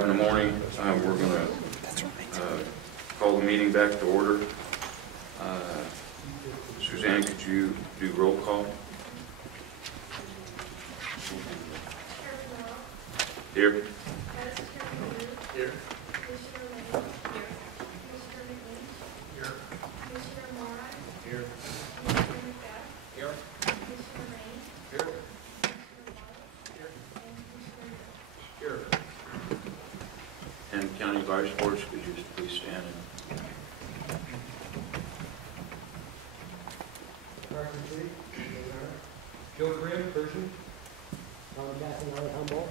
In the morning, we're going to call the meeting back to order. Suzanne, could you do roll call? Here. Here. And County Vice Boards, could you just please stand? Joe Graham, Persian. Tom Jackson, Humboldt.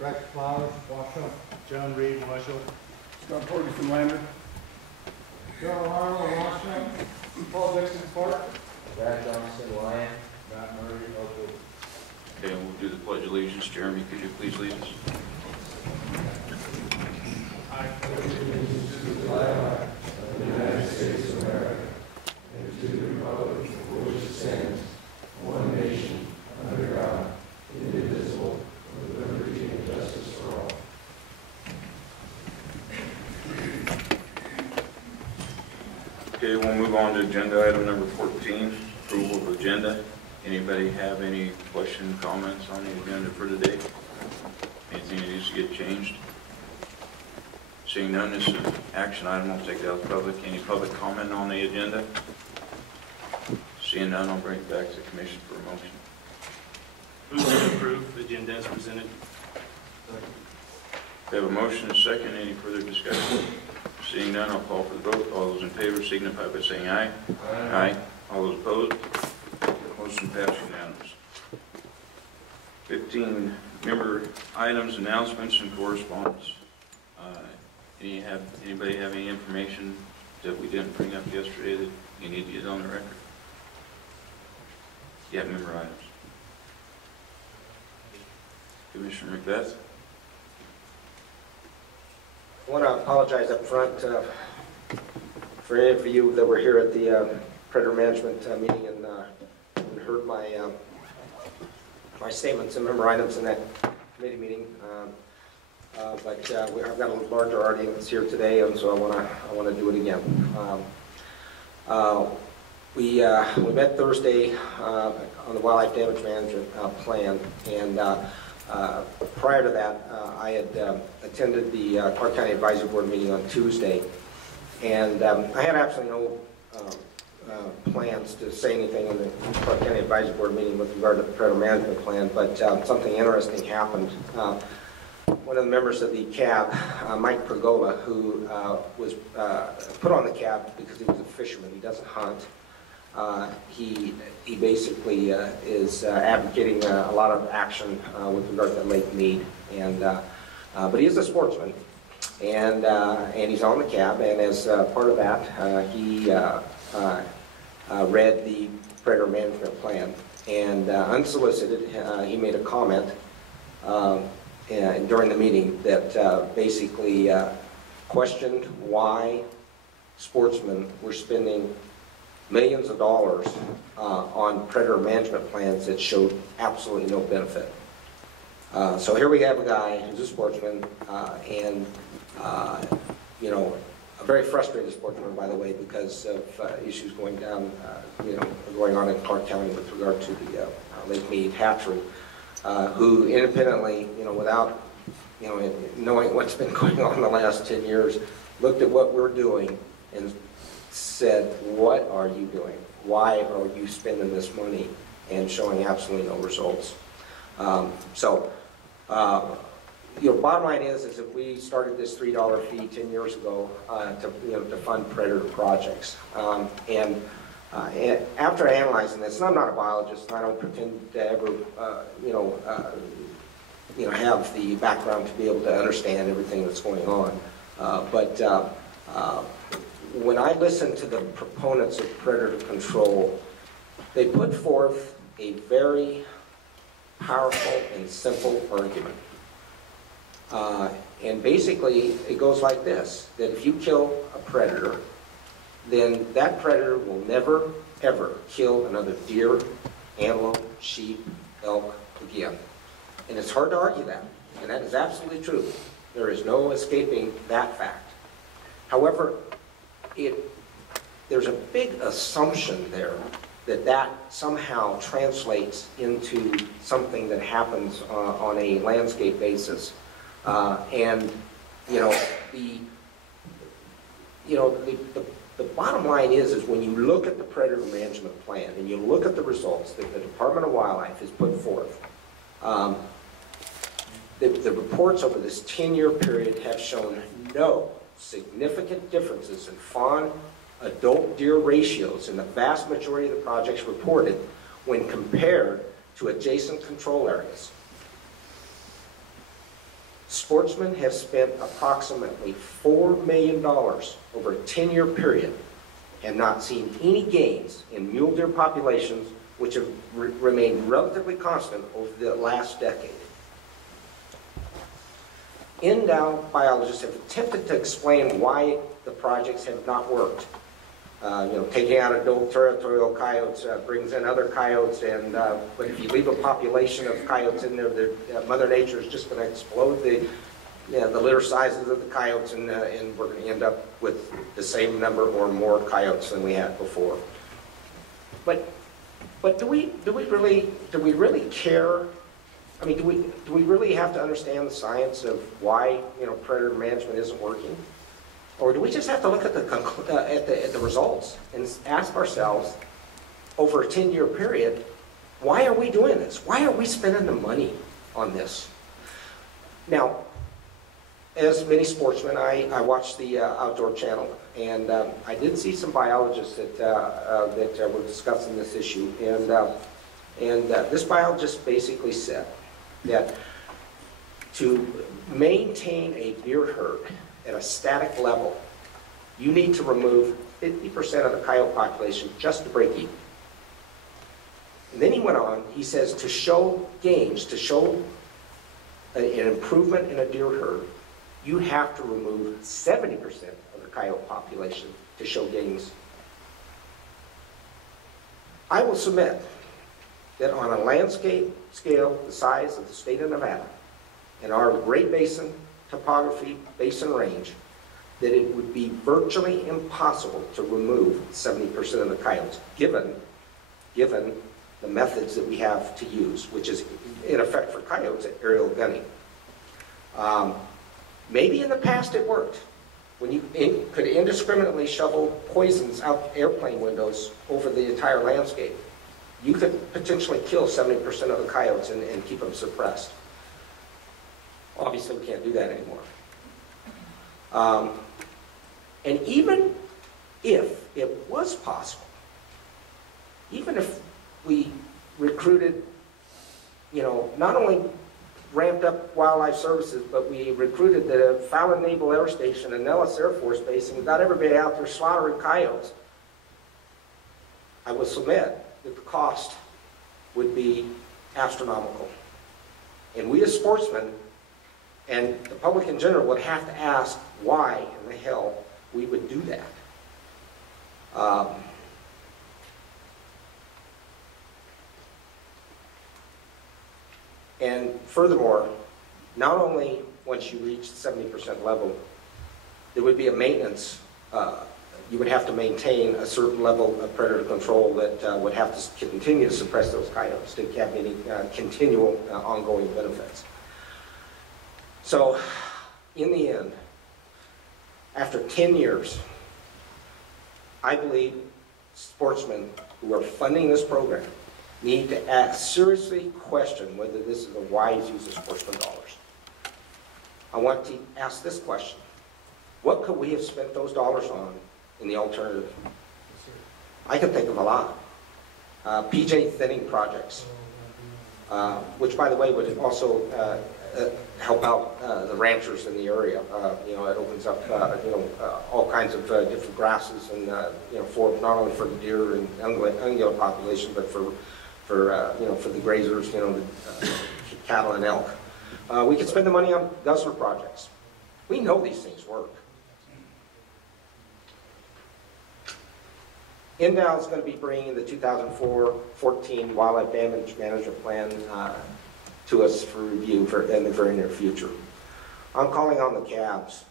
Rex Flowers, Washoe. John Reed, Washoe. Scott Porter from Lander. Joe Harlow, Washoe. Paul Dixon, Park. Brad Johnson, Lyon. Matt Murray, Oakwood. Okay, we'll do the Pledge of Allegiance. Jeremy, could you please lead us? I pledge allegiance to the flag of the United States of America and to the republic for which it stands, one nation, under God, indivisible, with liberty and justice for all. Okay, we'll move on to agenda item number 14, approval of agenda. Anybody have any questions, comments on the agenda for today? Anything that needs to get changed? Seeing none, this is an action item. I'll take it out to public. Any public comment on the agenda? Seeing none, I'll bring it back to the commission for a motion. move to approve the agenda as presented. We have a motion and a second. Any further discussion? Seeing none, I'll call for the vote. All those in favor signify by saying aye. Aye. All those opposed? Motion passed unanimous. 15 member items, announcements, and correspondence. Anybody have any information that we didn't bring up yesterday that you need to get on the record? Yeah, member items. Commissioner Macbeth. I want to apologize up front for any of you that were here at the predator management meeting and heard my my statements and member items in that committee meeting. But I've got a larger audience here today, and so I want to do it again. We met Thursday on the wildlife damage management plan, and prior to that, I had attended the Clark County Advisory Board meeting on Tuesday, and I had absolutely no plans to say anything in the Clark County Advisory Board meeting with regard to the predator management plan, but something interesting happened. One of the members of the CAB, Mike Pergola, who was put on the CAB because he was a fisherman, he doesn't hunt. He basically is advocating a lot of action with regard to Lake Mead, and but he is a sportsman, and he's on the CAB, and as part of that, he read the predator management plan, and unsolicited, he made a comment during the meeting that basically questioned why sportsmen were spending millions of dollars on predator management plans that showed absolutely no benefit. So here we have a guy who's a sportsman, and you know, a very frustrated sportsman, by the way, because of issues going down, going on in Clark County with regard to the Lake Mead hatchery. Who independently, without, knowing what's been going on in the last 10 years, looked at what we're doing and said, what are you doing? Why are you spending this money and showing absolutely no results? Bottom line is that we started this $3 fee 10 years ago to fund predator projects. And after analyzing this, and I'm not a biologist, and I don't pretend to ever, have the background to be able to understand everything that's going on. But when I listen to the proponents of predator control, they put forth a very powerful and simple argument. And basically, it goes like this, that if you kill a predator, then that predator will never, ever kill another deer, antelope, sheep, elk again. And it's hard to argue that, and that is absolutely true. There is no escaping that fact. However, there's a big assumption there that somehow translates into something that happens on a landscape basis. And the bottom line is when you look at the predator management plan and you look at the results that the Department of Wildlife has put forth, the reports over this 10-year period have shown no significant differences in fawn adult deer ratios in the vast majority of the projects reported when compared to adjacent control areas. Sportsmen have spent approximately $4 million over a 10-year period and not seen any gains in mule deer populations, which have remained relatively constant over the last decade. Endowed biologists have attempted to explain why the projects have not worked. Taking out adult territorial coyotes brings in other coyotes, but if you leave a population of coyotes in there, Mother Nature is just going to explode the litter sizes of the coyotes, and we're going to end up with the same number or more coyotes than we had before. But do we really care? I mean, do we really have to understand the science of why predator management isn't working? Or do we just have to look at the results and ask ourselves, over a 10-year period, why are we doing this? Why are we spending the money on this? Now, as many sportsmen, I watched the Outdoor Channel, and I did see some biologists that were discussing this issue, and this biologist basically said that to maintain a deer herd at a static level, you need to remove 50% of the coyote population just to break even. And then he went on, he says, to show gains, to show an improvement in a deer herd, you have to remove 70% of the coyote population to show gains. I will submit that on a landscape scale the size of the state of Nevada, and our Great Basin topography, basin range, that it would be virtually impossible to remove 70% of the coyotes, given the methods that we have to use, which is, in effect for coyotes, aerial gunning. Maybe in the past it worked, when you could indiscriminately shovel poisons out airplane windows over the entire landscape. You could potentially kill 70% of the coyotes and keep them suppressed. Obviously, we can't do that anymore. And even if it was possible, even if we recruited, not only ramped up wildlife services, but we recruited the Fallon Naval Air Station and Nellis Air Force Base, and we got everybody out there slaughtering coyotes, I will submit that the cost would be astronomical. And we as sportsmen, and the public in general, would have to ask why in the hell we would do that. And furthermore, not only once you reach the 70% level, there would be a maintenance. You would have to maintain a certain level of predator control that would have to continue to suppress those coyotes to have any continual ongoing benefits. So, in the end, after 10 years, I believe sportsmen who are funding this program need to seriously question whether this is a wise use of sportsman dollars. I want to ask this question. What could we have spent those dollars on in the alternative? I can think of a lot. PJ thinning projects, which, by the way, would also help out the ranchers in the area. It opens up all kinds of different grasses, and for not only for the deer and ungulate population, but for the grazers, the cattle and elk. We could spend the money on guzzler projects. We know these things work. Endow is going to be bringing the 2014 Wildlife Damage Management Plan to us for review in the very near future. I'm calling on the cabs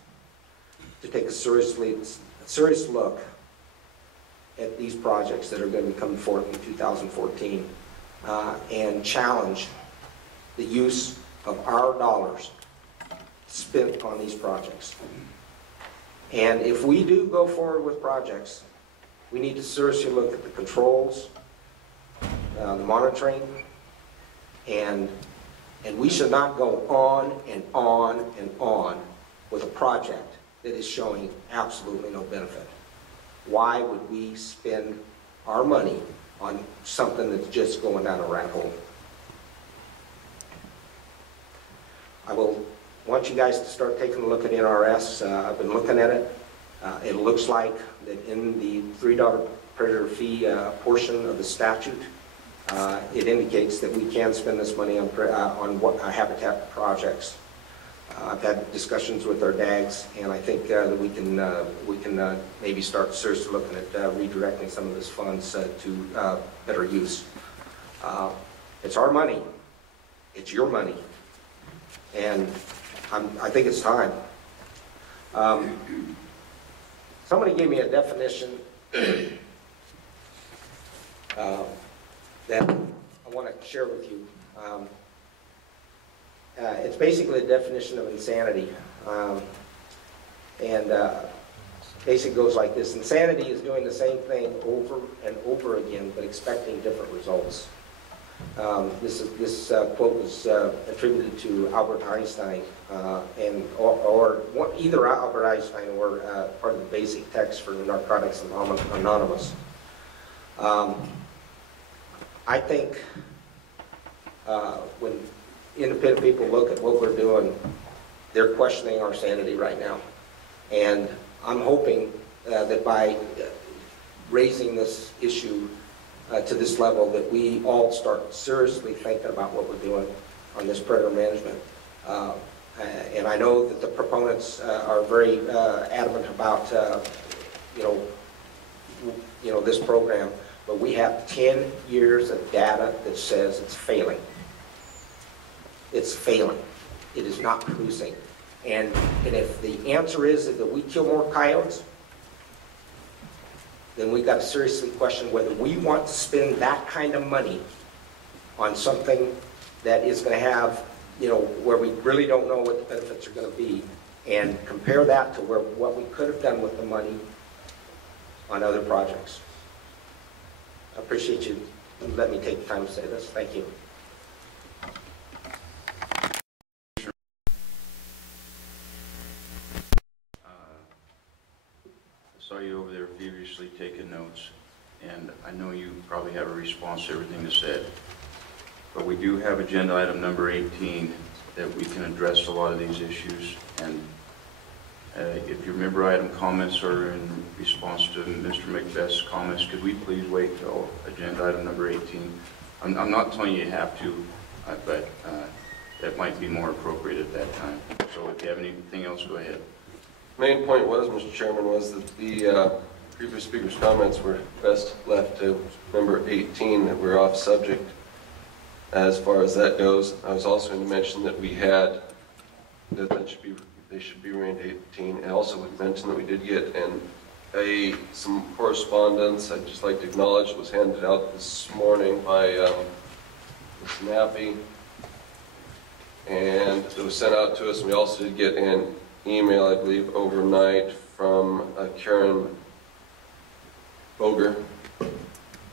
to take a serious look at these projects that are going to be coming forth in 2014 and challenge the use of our dollars spent on these projects. And if we do go forward with projects, we need to seriously look at the controls, the monitoring, and we should not go on and on and on with a project that is showing absolutely no benefit. Why would we spend our money on something that's just going down a rat hole? I will want you guys to start taking a look at NRS. I've been looking at it. It looks like that in the $3 predator fee portion of the statute, it indicates that we can spend this money on habitat projects. I've had discussions with our DAGs, and I think that we can maybe start seriously looking at redirecting some of this funds to better use. It's our money. It's your money. And I think it's time. Somebody gave me a definition that I want to share with you. It's basically a definition of insanity. Basically goes like this. Insanity is doing the same thing over and over again, but expecting different results. This quote was attributed to Albert Einstein, or either Albert Einstein or part of the basic text for Narcotics Anonymous. I think when independent people look at what we're doing, they're questioning our sanity right now. And I'm hoping that by raising this issue to this level, that we all start seriously thinking about what we're doing on this predator management. And I know that the proponents are very adamant about this program, but we have 10 years of data that says it's failing. It's failing. It is not producing. And if the answer is that we kill more coyotes, then we've got to seriously question whether we want to spend that kind of money on something that is going to have, where we really don't know what the benefits are going to be, and compare that to what we could have done with the money on other projects. I appreciate you letting me take the time to say this. Thank you. I saw you over there feverishly taking notes, and I know you probably have a response to everything that's said. But we do have agenda item number 18 that we can address a lot of these issues. And if your member item comments are in response to Mr. Macbeth's comments, could we please wait till agenda item number 18? I'm not telling you have to, but that might be more appropriate at that time. So if you have anything else, go ahead. Main point was, Mr. Chairman, was that the previous speaker's comments were best left to number 18, that we're off subject as far as that goes. I was also going to mention that we had, they should be ranked 18, and also we mentioned that we did get some correspondence I'd just like to acknowledge was handed out this morning by Ms. Nappy, and it was sent out to us. And we also did get an email, I believe, overnight from Karen Boger,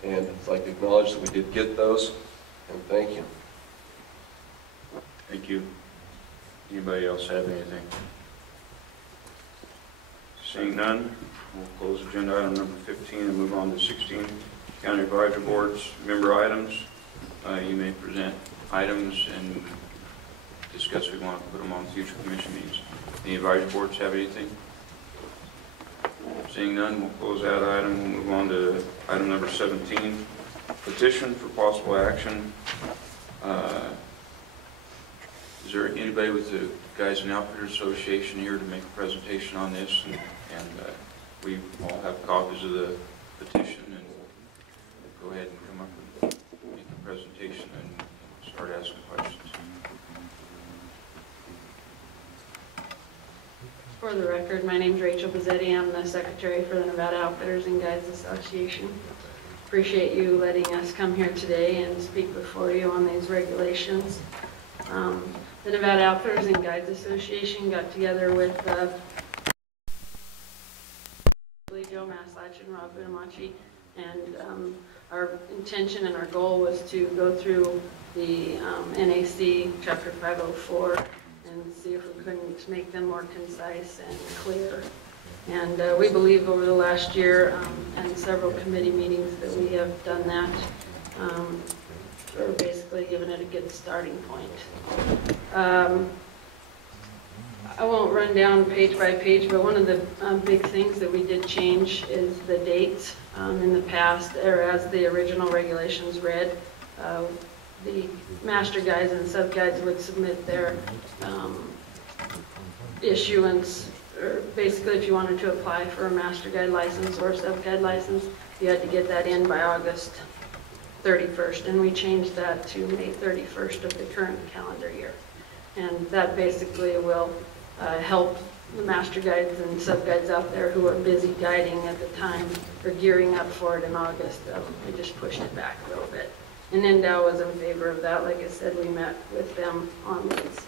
and I'd like to acknowledge that we did get those, and thank you. Thank you. Anybody else have anything? Seeing none, we'll close agenda item number 15 and move on to 16. County Advisory Boards, member items. You may present items and discuss if we want to put them on future commission meetings. Any advisory boards have anything? Seeing none, we'll close that item. We'll move on to item number 17, petition for possible action. Is there anybody with the Guys and Outfitters Association here to make a presentation on this? And we all have copies of the petition, and we'll go ahead and come up and make a presentation and start asking questions. For the record, my name's Rachel Bazzetti. I'm the secretary for the Nevada Outfitters and Guides Association. Appreciate you letting us come here today and speak before you on these regulations. The Nevada Outfitters and Guides Association got together with Joe Maslach and Robb, and our intention and our goal was to go through the NAC Chapter 504 and see if we couldn't make them more concise and clear. And we believe over the last year and several committee meetings that we have done that. We're basically giving it a good starting point. I won't run down page by page, but one of the big things that we did change is the dates. In the past, or as the original regulations read, the master guides and sub-guides would submit their issuance, or basically if you wanted to apply for a master guide license or a sub-guide license, you had to get that in by August 31st, and we changed that to May 31st of the current calendar year. And that basically will help the master guides and sub-guides out there who are busy guiding at the time or gearing up for it in August. We just pushed it back a little bit. And NDOW was in favor of that. Like I said, we met with them on these.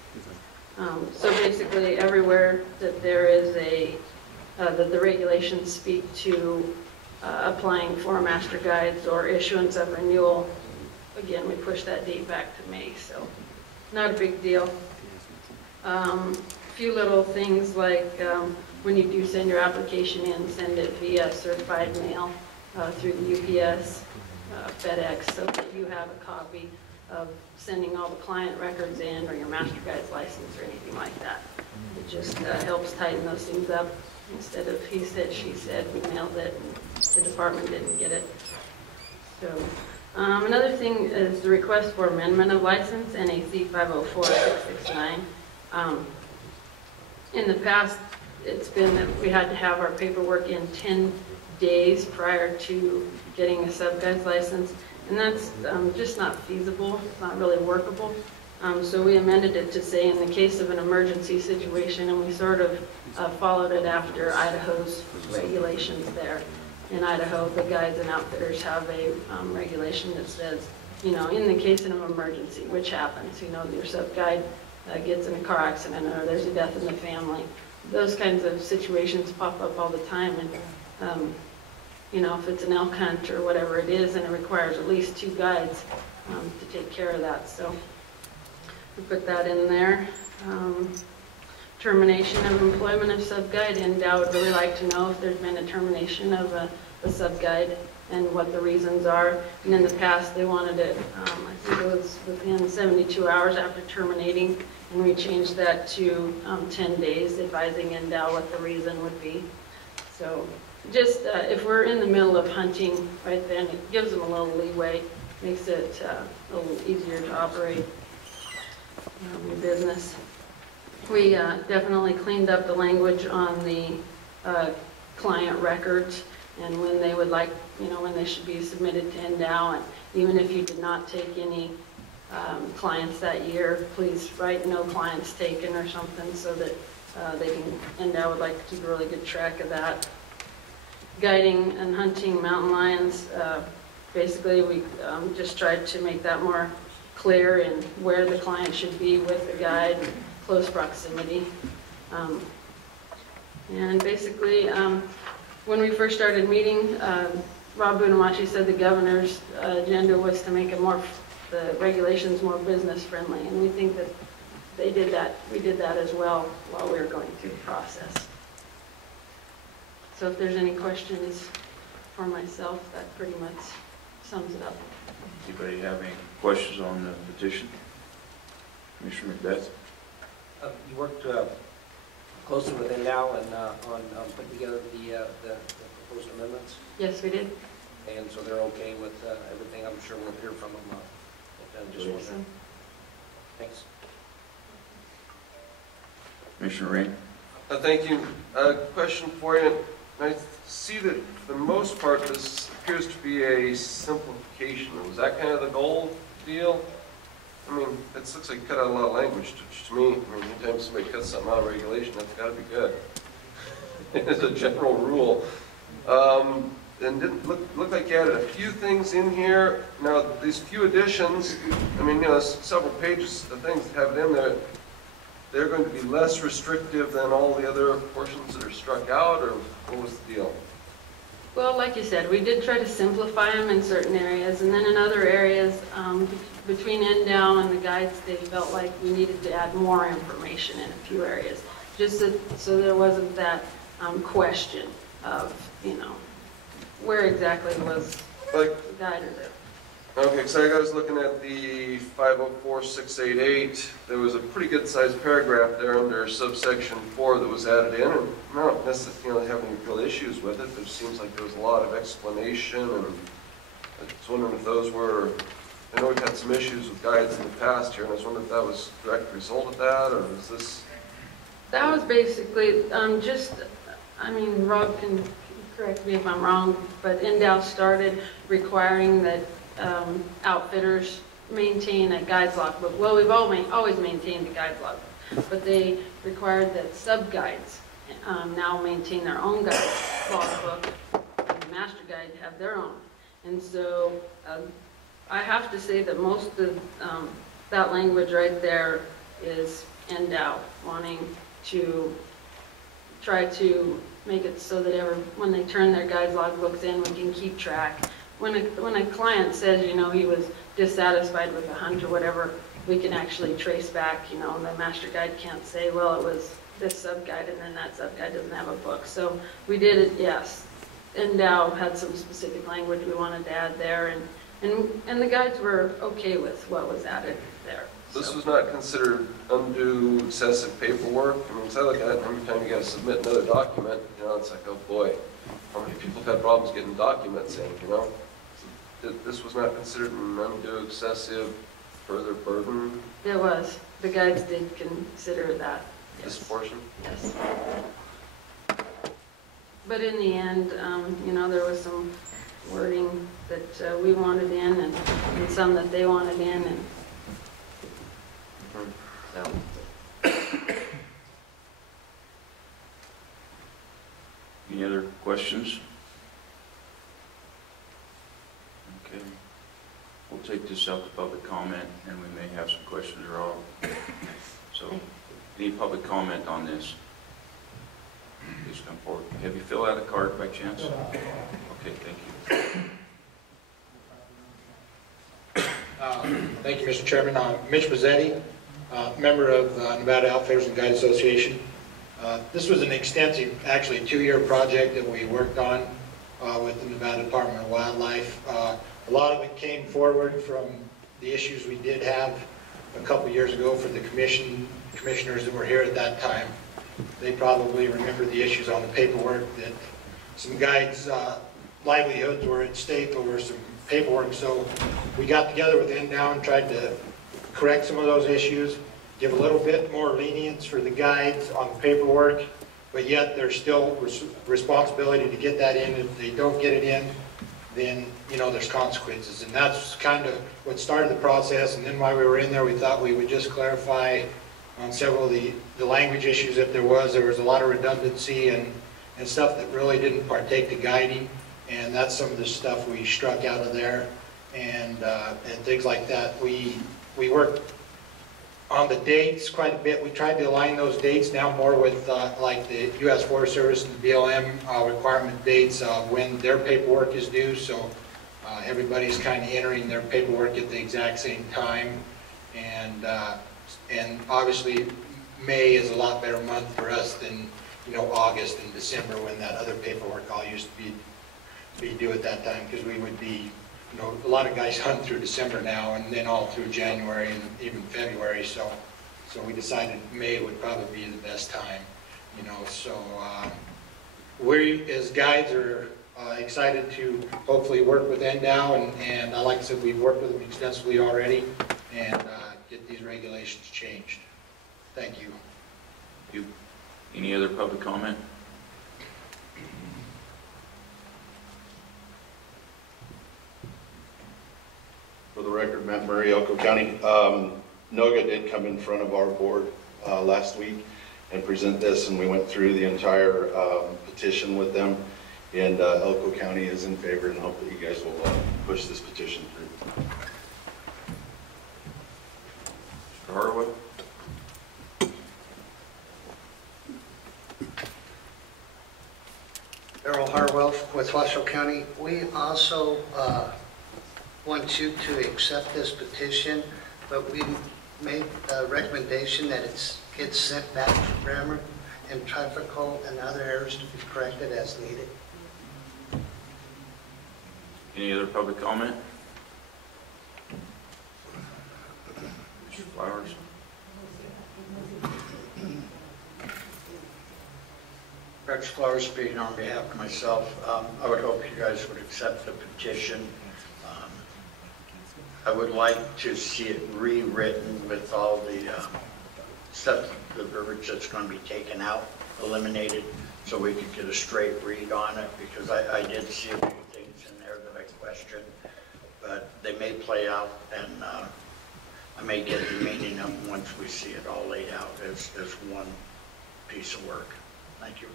So basically everywhere that there is that the regulations speak to applying for master guides or issuance of renewal, again, we push that date back to May, so not a big deal. A few little things like when you do send your application in, send it via certified mail through the UPS, FedEx, so that you have a copy of sending all the client records in, or your master guide's license or anything like that. It just helps tighten those things up. Instead of he said, she said, we mailed it and the department didn't get it. So another thing is the request for amendment of license, NAC 504-669. In the past, it's been that we had to have our paperwork in 10 days prior to getting a sub-guide's license, and that's just not feasible. It's not really workable. So we amended it to say in the case of an emergency situation, and we sort of followed it after Idaho's regulations there. In Idaho, the guides and outfitters have a regulation that says, you know, in the case of an emergency, which happens, you know, your sub-guide gets in a car accident or there's a death in the family. Those kinds of situations pop up all the time, and you know, if it's an elk hunt or whatever it is, and it requires at least 2 guides to take care of that. So we put that in there. Termination of employment of sub-guide, and I would really like to know if there's been a termination of a sub-guide and what the reasons are. And in the past, they wanted it, I think it was within 72 hours after terminating, and we changed that to 10 days, advising NDOW what the reason would be. So just if we're in the middle of hunting right then, it gives them a little leeway, makes it a little easier to operate your business. We definitely cleaned up the language on the client records and when they would like, you know, when they should be submitted to NDOW. And even if you did not take any clients that year, please write no clients taken or something so that they can, NDOW would like to keep a really good track of that. Guiding and hunting mountain lions, basically we just tried to make that more clear in where the client should be with the guide, close proximity. And basically, when we first started meeting, Robb said the governor's agenda was to make it the regulations more business friendly, and we think that they did that. We did that as well while we were going through the process. So if there's any questions for myself, that pretty much sums it up. Anybody have any questions on the petition? Commissioner Macbeth? You worked closely with NDOW and on putting together the proposed amendments, Yes, we did. and so they're okay with everything. I'm sure we'll hear from them. Just wondering. Thanks. Commissioner Rain? Thank you. Question for you. I see that for the most part this appears to be a simplification. Was that kind of the goal deal? I mean, it looks like you cut out a lot of language to me. I mean, anytime somebody cuts something out of regulation, that's got to be good. as a general rule. And didn't look like you added a few things in here. Now, these few additions, I mean, several pages of things that have it in there, they're going to be less restrictive than all the other portions that are struck out, or what was the deal? Well, like you said, we did try to simplify them in certain areas, and then in other areas, between end down and the guides, they felt like we needed to add more information in a few areas, just so there wasn't that question of, where exactly was the guide or the... Okay, so I was looking at the 504688. There was a pretty good sized paragraph there under subsection 4 that was added in, and I don't necessarily have any real issues with it. There seems like there was a lot of explanation, and I was wondering if those were, I know we've had some issues with guides in the past here, and I was wondering if that was a direct result of that, or is this? That was basically Rob can correct me if I'm wrong, but NDOW started requiring that outfitters maintain a guides logbook. Well, we've always maintained a guides logbook, but they required that sub-guides now maintain their own guides logbook, and the master guide have their own. And so I have to say that most of that language right there is NDOW wanting to try to make it so that when they turn their guides logbooks in, we can keep track. When a client says, he was dissatisfied with a hunt or whatever, we can actually trace back, the master guide can't say, well, it was this sub-guide and then that sub-guide doesn't have a book. So we did it, yes. NDOW had some specific language we wanted to add there, and the guides were okay with what was added there. This was not considered undue excessive paperwork. I mean, as I look at it, every time you got to submit another document, it's like, oh boy, how many people have had problems getting documents in, This was not considered an undue excessive further burden? It was. The guides did consider that. This Yes. portion? Yes. But in the end, there was some wording that we wanted in and some that they wanted in, and so. Any other questions? Okay. We'll take this out to public comment, and we may have some questions, Rob. So, any public comment on this? Please come forward. Have you filled out a card by chance? Okay, thank you. Thank you, Mr. Chairman. Mitch Mazzetti, member of Nevada Outfitters and Guide Association. This was an extensive, actually 2-year project that we worked on with the Nevada Department of Wildlife. A lot of it came forward from the issues we did have a couple years ago for the commissioners that were here at that time. They probably remember the issues on the paperwork, that some guides' livelihoods were at stake over some paperwork. So we got together with NDOW and tried to correct some of those issues, give a little bit more lenience for the guides on the paperwork, but yet there's still responsibility to get that in. If they don't get it in, then there's consequences, and that's kind of what started the process. And then while we were in there, we thought we would just clarify on several of the language issues. If there was a lot of redundancy and stuff that really didn't partake to guiding, and that's some of the stuff we struck out of there, and things like that. We worked on the dates quite a bit. We tried to align those dates now more with like the U.S. Forest Service and the BLM requirement dates of when their paperwork is due. So everybody's kind of entering their paperwork at the exact same time. And obviously May is a lot better month for us than August and December, when that other paperwork all used to be due at that time, because we would be a lot of guys hunt through December now, and then all through January and even February. So we decided May would probably be the best time, So we as guides are excited to hopefully work with NDOW, and like I said, we've worked with them extensively already, and get these regulations changed. Thank you. Thank you. Any other public comment? For the record, Matt Murray, Elko County. NOGA did come in front of our board last week, and present this, and we went through the entire petition with them, and Elko County is in favor, and hope that you guys will push this petition through. Mr. Harwood? Errol Harwell with Washoe County. We also want you to accept this petition, but we made a recommendation that it gets sent back to grammar and typical and other errors to be corrected as needed. Any other public comment? Mr. Flowers? Rex Flowers speaking on behalf of myself. I would hope you guys would accept the petition. I would like to see it rewritten with all the stuff, the verbiage that's going to be taken out, eliminated, so we could get a straight read on it, because I did see a few things in there that I questioned, but they may play out, and I may get the meaning of them once we see it all laid out as one piece of work. Thank you.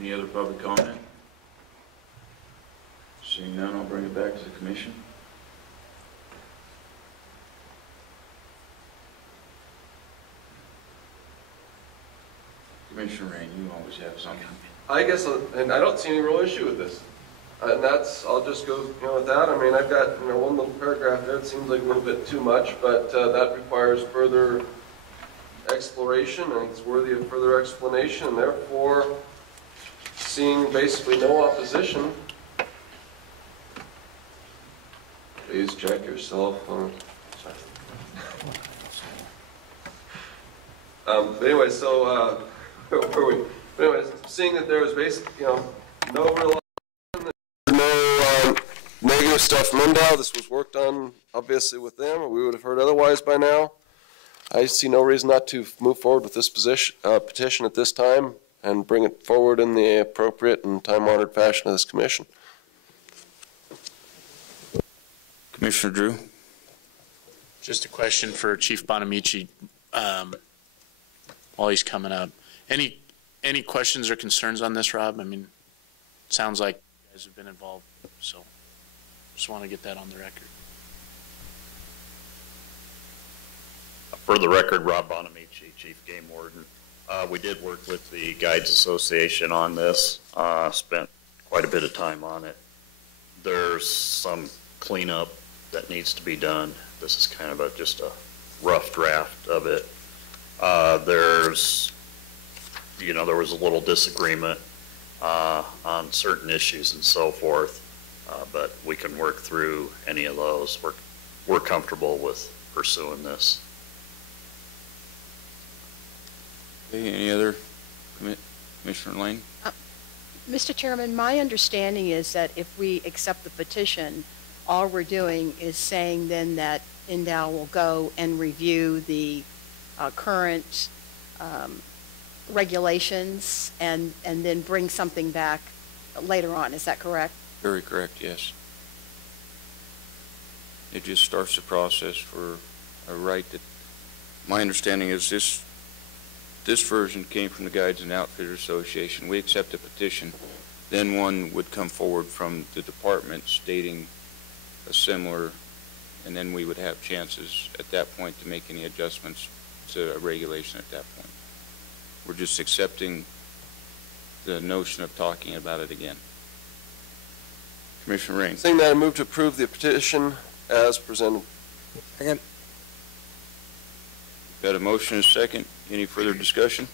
Any other public comment? Seeing none, I'll bring it back to the commission. Commissioner Rain, you always have something. I guess, and I don't see any real issue with this. And that's, I'll just go, with that. I mean, I've got, one little paragraph there. It seems like a little bit too much, but that requires further exploration, and it's worthy of further explanation. And therefore, seeing basically no opposition, please check yourself. But anyway, so where were we? But anyways, seeing that there was basically, no real, no negative stuff from Lindau. This was worked on obviously with them, or we would have heard otherwise by now. I see no reason not to move forward with this petition at this time and bring it forward in the appropriate and time-honored fashion of this commission. Commissioner Drew? Just a question for Chief Bonamici while he's coming up. Any questions or concerns on this, Rob? I mean, it sounds like you guys have been involved, so just want to get that on the record. For the record, Robb Bonamici, Chief Game Warden. We did work with the Guides Association on this, spent quite a bit of time on it. There's some cleanup that needs to be done. This is kind of just a rough draft of it. There was a little disagreement on certain issues and so forth, but we can work through any of those. We're comfortable with pursuing this. Okay, any other Commissioner Lane? Mr. Chairman, my understanding is that if we accept the petition, all we're doing is saying then that Endow will go and review the current regulations and then bring something back later on. Is that correct? Very correct, yes. It just starts the process for a right that, my understanding is this version came from the Guides and Outfitters Association. We accept a petition, then one would come forward from the department stating a similar, and then we would have chances at that point to make any adjustments to a regulation at that point. We're just accepting the notion of talking about it again. Commissioner Rain. Seeing that, I move to approve the petition as presented. Second. Got a motion and a second. Any further discussion?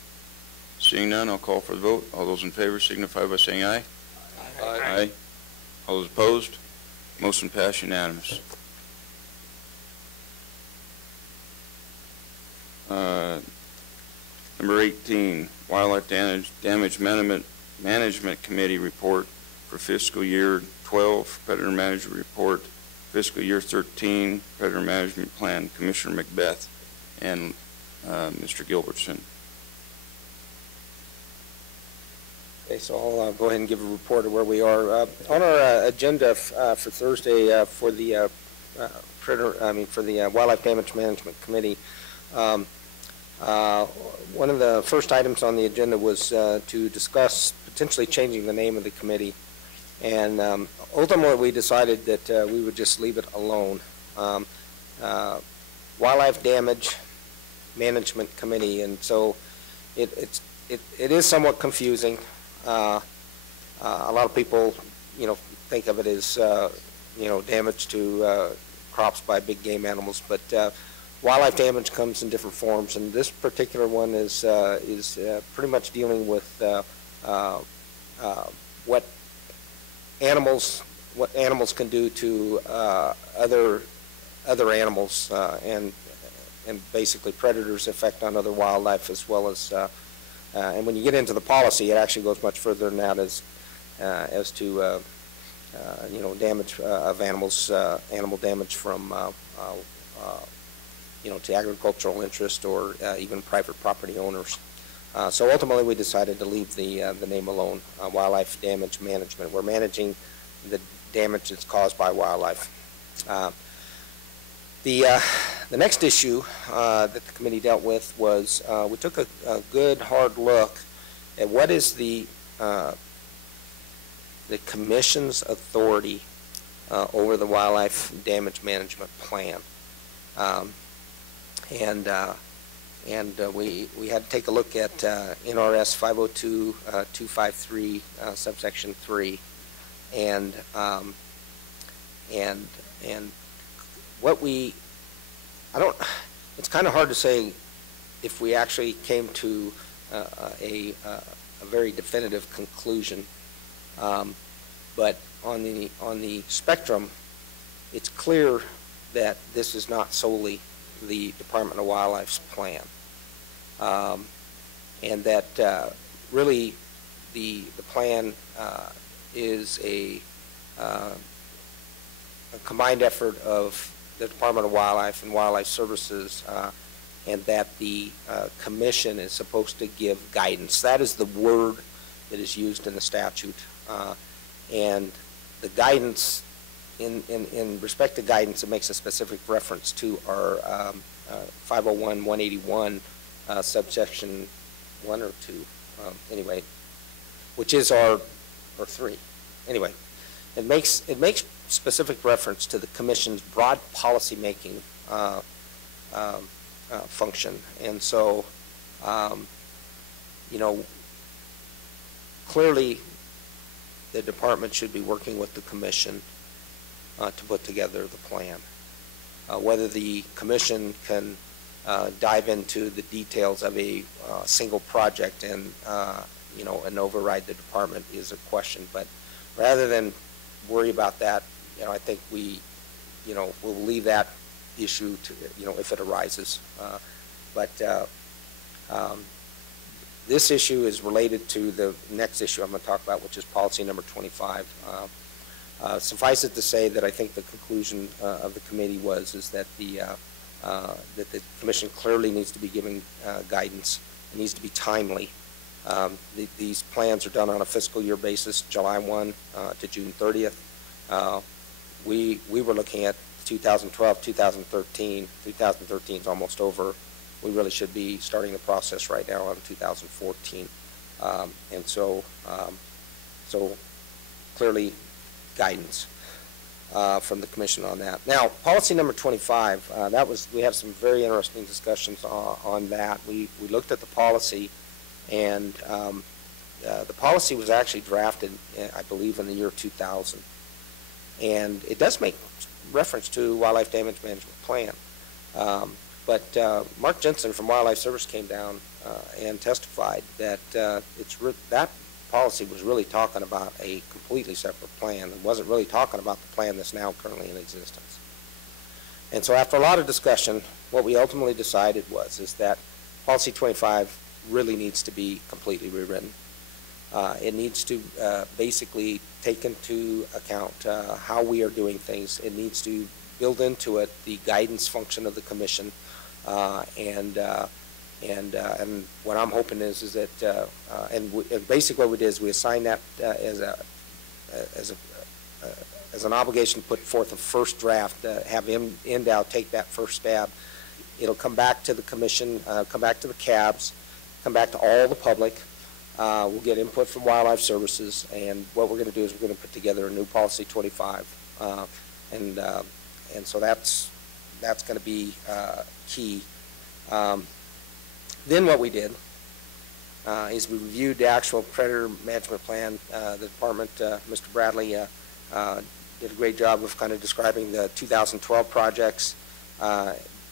Seeing none, I'll call for the vote. All those in favor signify by saying aye. Aye. Aye. All those opposed? Motion passed unanimous. Number 18, Wildlife Damage Management Committee report for fiscal year 12, Predator Management Report, fiscal year 13, Predator Management Plan, Commissioner Macbeth and Mr. Gilbertson. Okay, so I'll go ahead and give a report of where we are. On our agenda for Thursday for the Wildlife Damage Management Committee, One of the first items on the agenda was to discuss potentially changing the name of the committee. And ultimately, we decided that we would just leave it alone. Wildlife Damage Management Committee. And so it is somewhat confusing. A lot of people, think of it as, damage to crops by big game animals, but wildlife damage comes in different forms, and this particular one is pretty much dealing with what animals can do to other animals, and basically predators' effect on other wildlife, as well as and when you get into the policy, it actually goes much further than that as to damage of animals, animal damage from to agricultural interest or even private property owners. So ultimately, we decided to leave the name alone, Wildlife Damage Management. We're managing the damage that's caused by wildlife. The next issue that the committee dealt with was we took a good hard look at what is the commission's authority over the wildlife damage management plan. We had to take a look at NRS 502-253 subsection 3, and what it's kind of hard to say if we actually came to a very definitive conclusion, but on the spectrum, it's clear that this is not solely the Department of Wildlife's plan, and that really the plan is a combined effort of the Department of Wildlife and Wildlife Services, and that the commission is supposed to give guidance. That is the word that is used in the statute, and the guidance, in respect to guidance, it makes a specific reference to our 501-181 subsection 1 or 2, anyway, which is our 3. Anyway, it makes specific reference to the commission's broad policy-making function. And so, clearly the department should be working with the commission to put together the plan. Whether the commission can dive into the details of a single project and override the department is a question. But rather than worry about that, I think we'll leave that issue to, if it arises. This issue is related to the next issue I'm going to talk about, which is policy number 25. Suffice it to say that I think the conclusion of the committee is that the commission clearly needs to be giving guidance. It needs to be timely. These plans are done on a fiscal year basis, July 1 to June 30th. We were looking at 2012, 2013. 2013 is almost over. We really should be starting the process right now on 2014. And so clearly guidance from the commission on that. Now, policy number 25, we have some very interesting discussions on that. We looked at the policy, and the policy was actually drafted, I believe, in the year 2000. And it does make reference to Wildlife Damage Management Plan. But Mark Jensen from Wildlife Service came down and testified that that policy was really talking about a completely separate plan. It wasn't really talking about the plan that's now currently in existence. And so after a lot of discussion, what we ultimately decided is that policy 25 really needs to be completely rewritten. It needs to basically take into account how we are doing things. It needs to build into it the guidance function of the commission, and what I'm hoping is that and basically what we did is we assigned that as an obligation to put forth a first draft, have NDOW take that first stab It'll come back to the commission, come back to the CABs, come back to all the public. We'll get input from Wildlife Services, and what we're going to do is we're going to put together a new policy 25, and so that's going to be key. Then what we did is we reviewed the actual predator management plan. The department, Mr. Bradley, did a great job of kind of describing the 2012 projects,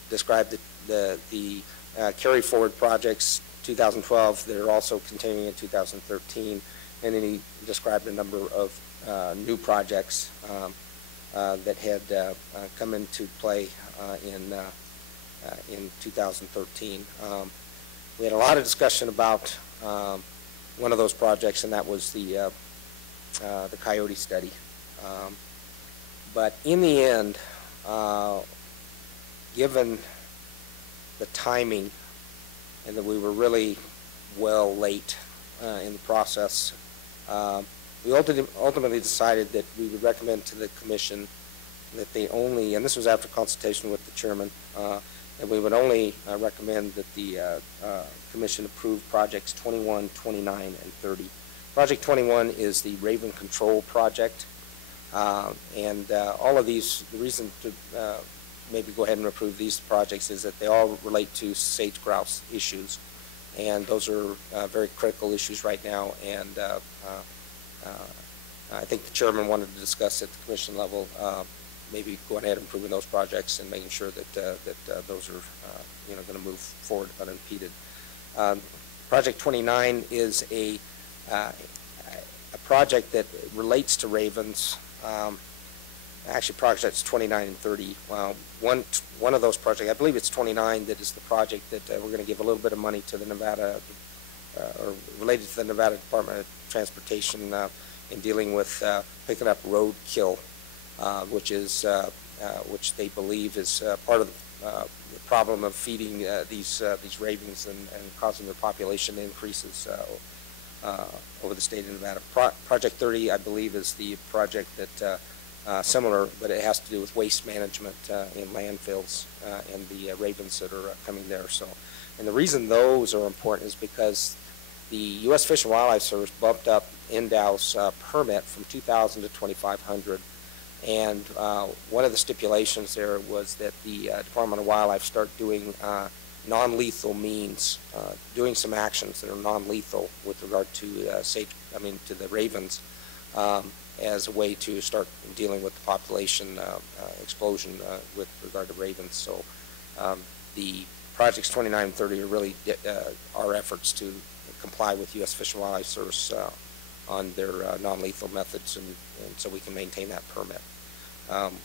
described the carry forward projects 2012 that are also continuing in 2013, and then he described a number of new projects that had come into play in 2013. We had a lot of discussion about one of those projects, and that was the coyote study. But in the end, given the timing and that we were really well late in the process, we ultimately decided that we would recommend to the commission that they only, and this was after consultation with the chairman, that we would only recommend that the commission approve projects 21, 29, and 30. Project 21 is the Raven Control Project, and all of these, the reason to maybe go ahead and approve these projects is that they all relate to sage grouse issues, and those are very critical issues right now, and I think the chairman wanted to discuss at the commission level maybe going ahead and approving those projects and making sure that those are going to move forward unimpeded. Project 29 is a project that relates to ravens. Actually, projects 29 and 30. One of those projects, I believe it's 29, that is the project that we're going to give a little bit of money to the Nevada, or related to the Nevada Department of Transportation in dealing with picking up roadkill, which they believe is part of the problem of feeding these ravens and causing their population increases over the state of Nevada. Project 30, I believe, is the project that similar, but it has to do with waste management in landfills and the ravens that are coming there. So, and the reason those are important is because the U.S. Fish and Wildlife Service bumped up NDOW's permit from 2,000 to 2,500. And one of the stipulations there was that the Department of Wildlife start doing non-lethal means, doing some actions that are non-lethal with regard to to the ravens, as a way to start dealing with the population explosion with regard to ravens. So the projects 29 and 30 are really our efforts to comply with U.S. Fish and Wildlife Service on their non-lethal methods, and so we can maintain that permit.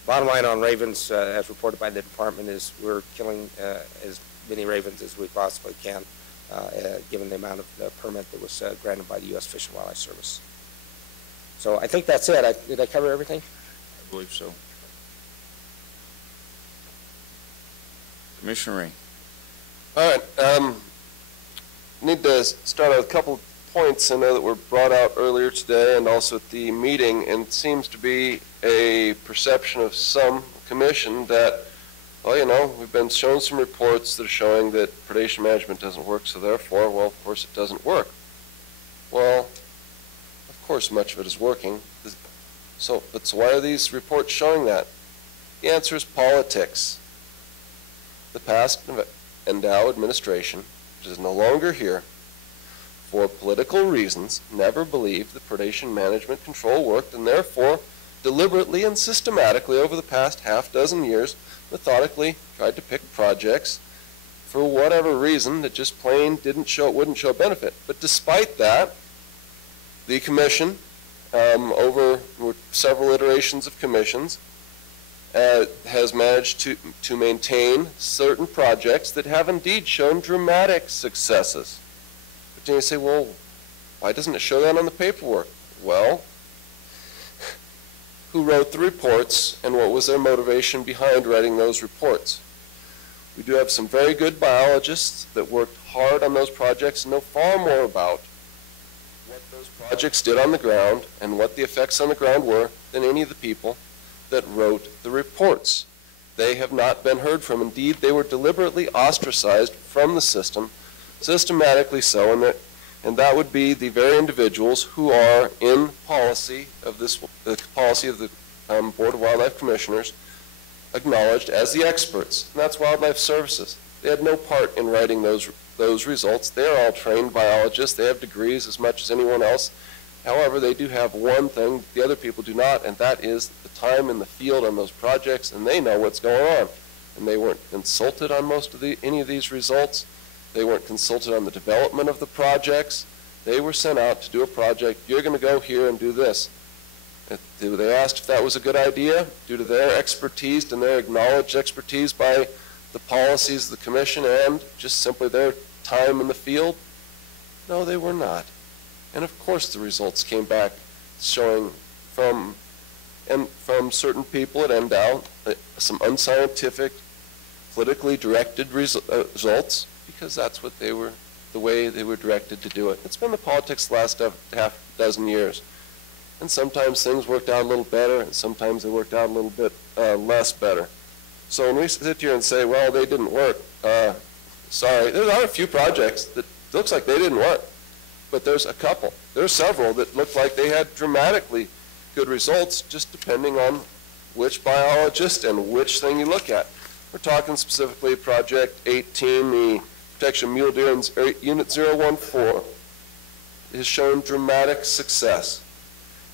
Bottom line on ravens, as reported by the department, is we're killing as many ravens as we possibly can, given the amount of permit that was granted by the U.S. Fish and Wildlife Service. So I think that's it. Did I cover everything? I believe so. Commissioner Ray. All right. Need to start out with a couple points I know that were brought out earlier today and also at the meeting, and it seems to be a perception of some commission that, well, we've been shown some reports that are showing that predation management doesn't work, so therefore, well, of course it doesn't work. Well, of course much of it is working. So why are these reports showing that? The answer is politics. The past NDOW administration, which is no longer here, for political reasons, never believed that predation management control worked, and therefore deliberately and systematically over the past half-dozen years methodically tried to pick projects for whatever reason that just plain wouldn't show benefit. But despite that, the commission, over several iterations of commissions, has managed to maintain certain projects that have indeed shown dramatic successes. But then you say, well, why doesn't it show that on the paperwork? Well, who wrote the reports and what was their motivation behind writing those reports? We do have some very good biologists that worked hard on those projects and know far more about what those projects did on the ground and what the effects on the ground were than any of the people that wrote the reports. they have not been heard from. Indeed, they were deliberately ostracized from the system, systematically so, and that would be the very individuals who are in policy of the policy of the Board of Wildlife Commissioners acknowledged as the experts, and that's Wildlife Services. They had no part in writing those results. They're all trained biologists. They have degrees as much as anyone else. However, they do have one thing the other people do not, and that is the time in the field on those projects, and they know what's going on. And they weren't consulted on any of these results. They weren't consulted on the development of the projects. They were sent out to do a project. You're going to go here and do this. They asked if that was a good idea due to their expertise and their acknowledged expertise by the policies of the commission and just simply their time in the field. No, they were not. And of course the results came back showing from certain people at NDOW some unscientific, politically directed results, because that's what the way they were directed to do it. It's been the politics the last half dozen years. And sometimes things worked out a little better, and sometimes they worked out a little bit less better. So when we sit here and say, well, they didn't work, sorry, there are a few projects that looks like they didn't work, but there's a couple. There's several that look like they had dramatically good results, just depending on which biologist and which thing you look at. We're talking specifically Project 18, the Protection of Mule Deer in Unit 014 has shown dramatic success.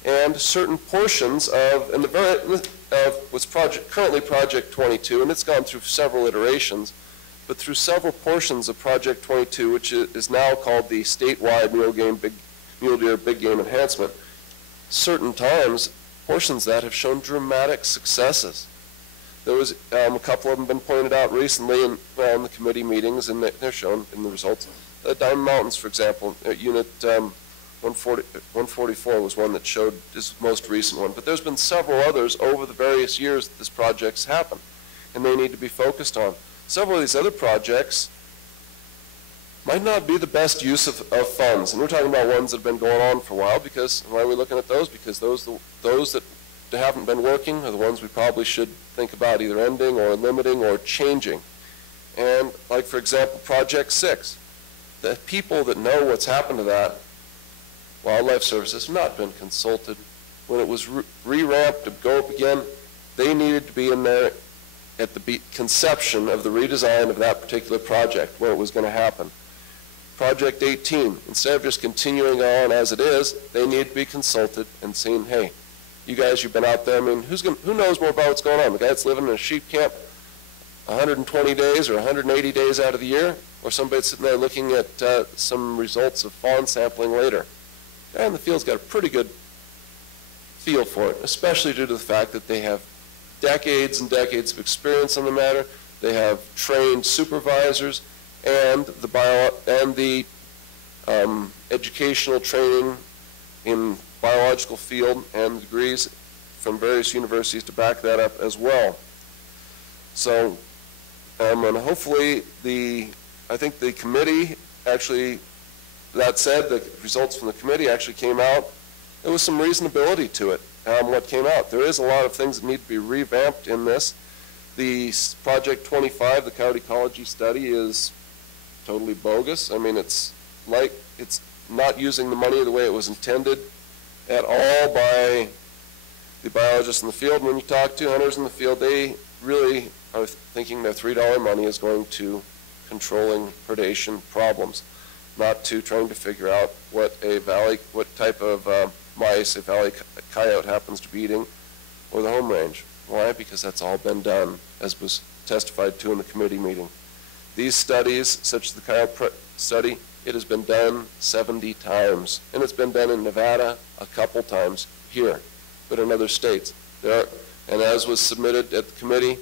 And certain portions of what's currently Project 22, and it's gone through several iterations, but through several portions of Project 22, which is now called the statewide Mule Deer Big Game Enhancement, certain times, portions of that have shown dramatic successes. There was a couple of them been pointed out recently in the committee meetings, and they're shown in the results. Diamond Mountains, for example, Unit 144 was one that showed this most recent one, but there's been several others over the various years that this project's happened, and they need to be focused on. Several of these other projects might not be the best use of funds, and we're talking about ones that have been going on for a while. Because why are we looking at those? Because those that haven't been working are the ones we probably should think about either ending or limiting or changing. And like, for example, Project 6, the people that know what's happened to that, Wildlife Services, have not been consulted. When it was re-ramped to go up again, they needed to be in there at the conception of the redesign of that particular project, where it was going to happen. Project 18, instead of just continuing on as it is, they need to be consulted and seen, hey, you guys, you've been out there, I mean, who knows more about what's going on? The guy that's living in a sheep camp 120 days or 180 days out of the year, or somebody sitting there looking at some results of fawn sampling later. The guy in the field's got a pretty good feel for it, especially due to the fact that they have decades and decades of experience on the matter. They have trained supervisors and the educational training in biological field and degrees from various universities to back that up as well. So, and hopefully I think the committee actually, that said, the results from the committee actually came out. There was some reasonability to it, what came out. There is a lot of things that need to be revamped in this. The Project 25, the coyote ecology study, is totally bogus. I mean, it's not using the money the way it was intended at all by the biologists in the field. When you talk to hunters in the field, they really are thinking their $3 money is going to controlling predation problems, not to trying to figure out what type of mice a valley coyote happens to be eating, or the home range. Why? Because that's all been done, as was testified to in the committee meeting. These studies, such as the coyote study, it has been done 70 times, and it's been done in Nevada a couple times here, but in other states. And as was submitted at the committee,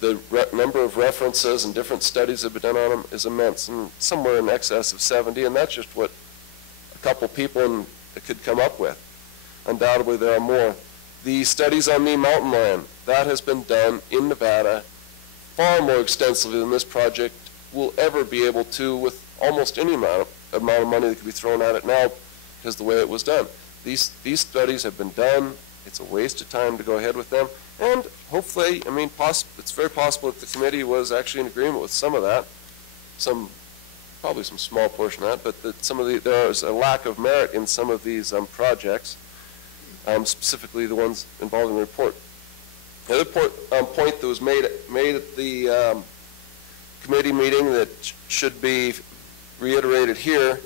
the number of references and different studies that have been done on them is immense, and somewhere in excess of 70, and that's just what a couple people could come up with. Undoubtedly, there are more. The studies on the mountain lion, that has been done in Nevada far more extensively than this project will ever be able to with almost any amount of money that could be thrown at it now, because the way it was done. These studies have been done It's a waste of time to go ahead with them. And hopefully, I mean, it's very possible that the committee was actually in agreement with some of that, probably some small portion of that, but that there is a lack of merit in some of these projects, specifically the ones involving the report. The other point that was made at the committee meeting that should be reiterated here